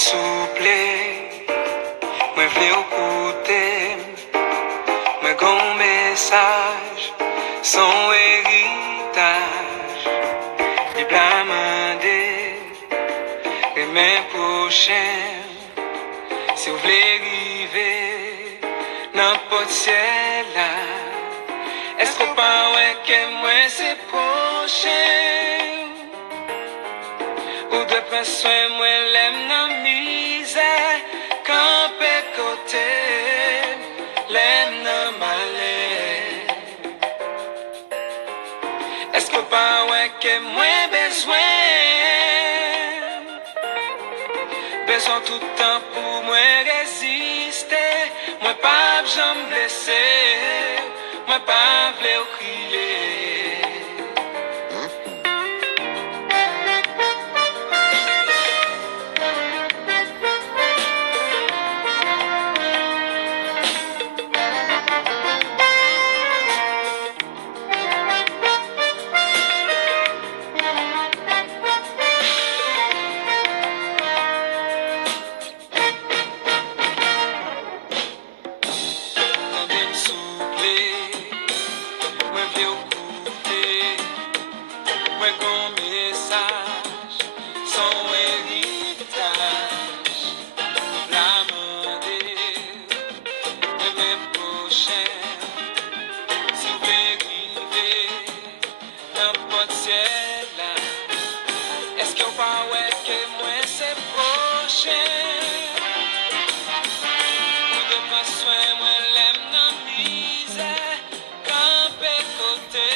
souple, moi vle écouter, moi gon message, son héritage, et blamandé, et mes prochains, si vous voulez arriver, n'importe ciel là, est-ce qu'on pas ouais que moi c'est prochain? Ou de prendre soin, moi l'aime dans misère, camper côté, l'aime dans malheur. Est-ce que pas ouais que moi besoin tout temps pour moi résister, moi pas jamais blessé, moi pas vle crier. Est-ce qu'on pas ouais que moi c'est prochain? Ou de pas soin, moi l'aime dans misère, camper côté,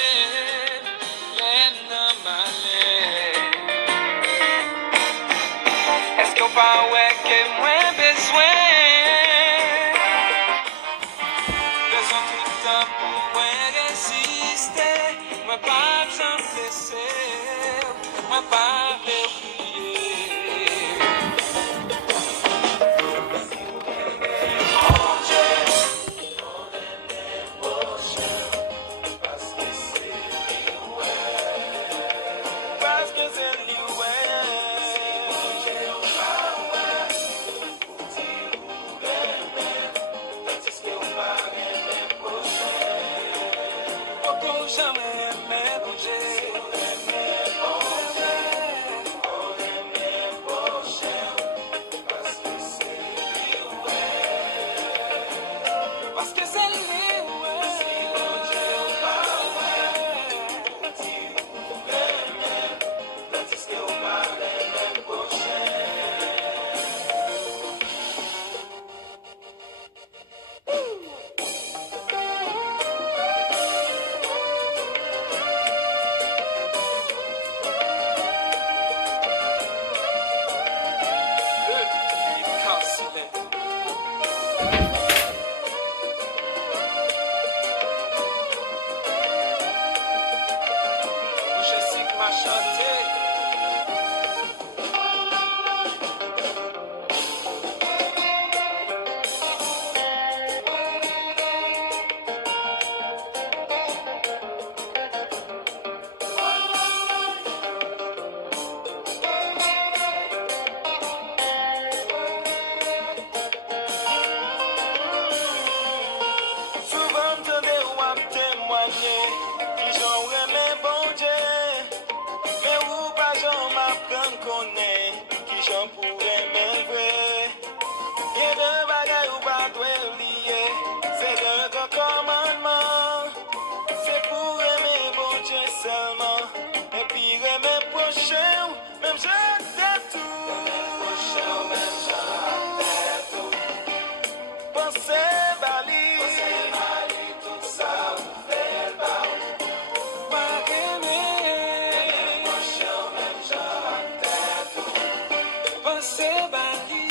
l'aime dans malheur. Est-ce qu'on pas ouais que moi besoin tout le temps pour moi résister, moi pas besoin de blesser, moi pas vle crier. Parce que c'est lui, Pourquoi jamais aimer bouger? Parce que c'est lui, je sais que ma chanter. Souvent m'tende ou ap témoigner, qui j'en remets bon Dieu, mais ou pas j'en m'apprendre connaît, qui j'en pourrais m'aimer vrai. Y'a de bagaille ou pas doit oublier, c'est de ton commandement, c'est pour aimer bon Dieu seulement, et puis aimer prochain, même je t'ai tout. Pensez bali, tout ça ou fait pas. Pas aimer, même je pensez bali,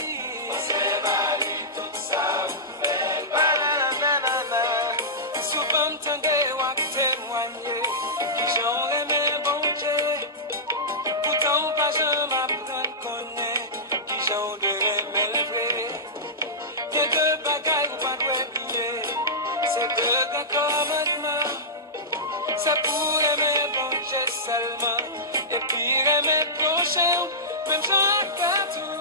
tout ça ou fait pas. Souvent m'tendez ou à témoigner, qui j'en aimé bon Dieu. Pourtant pas jamais apprendre connaître, qui j'en devrais m'élever. Y'a deux bagailles ou pas de oublier, c'est deux grands commandements. C'est pour aimer bon Dieu seulement, et puis aimer prochain, même chaque tout.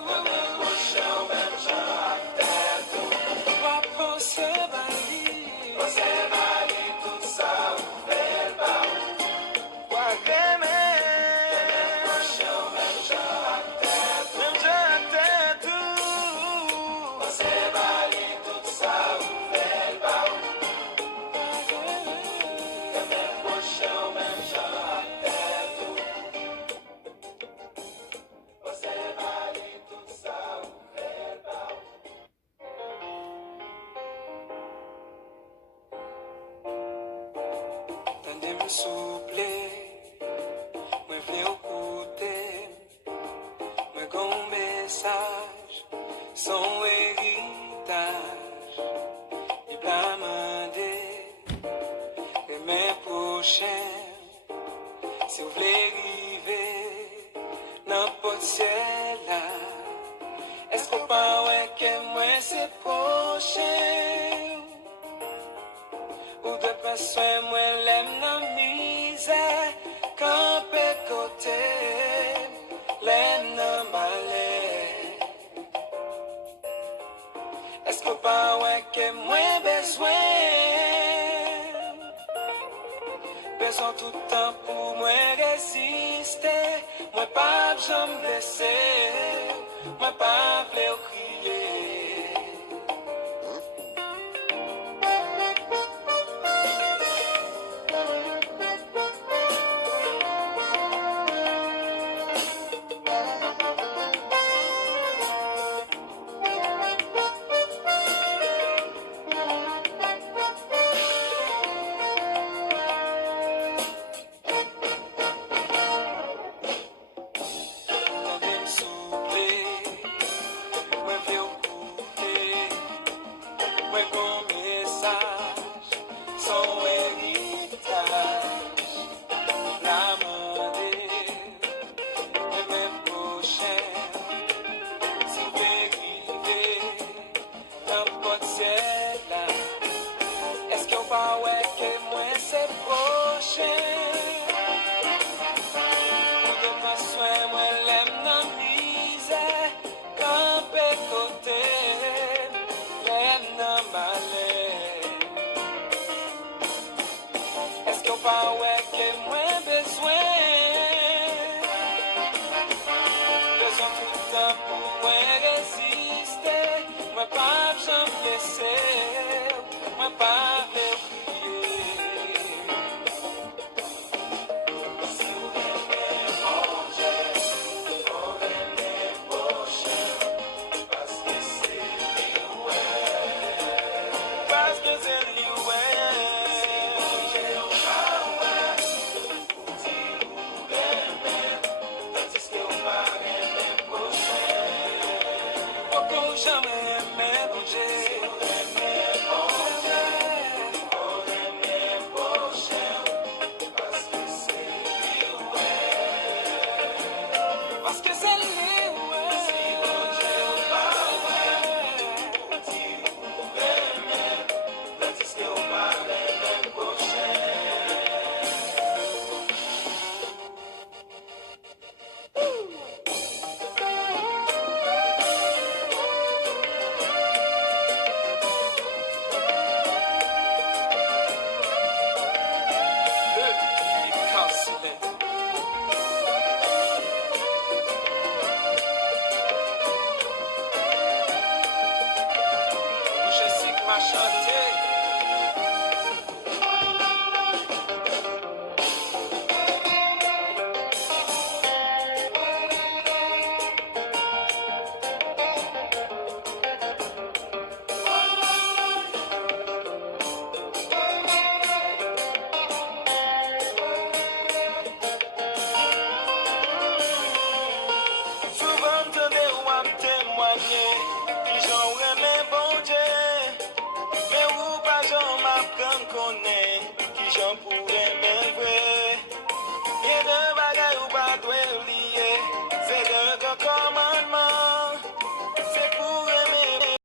qu'on message, son héritage, il l'a demandé, et mes prochains, si vous voulez arriver, n'importe ciel là, est-ce qu'on pas ouais que moi c'est prochain, ou de pas soin moi l'aime dans misère, camper côté, l'aime dans malais. Est-ce qu'on pas ouais que moi besoin tout le temps pour moi résister, moi pas jamais blessé, moi pas vle crier. Qui j'en pour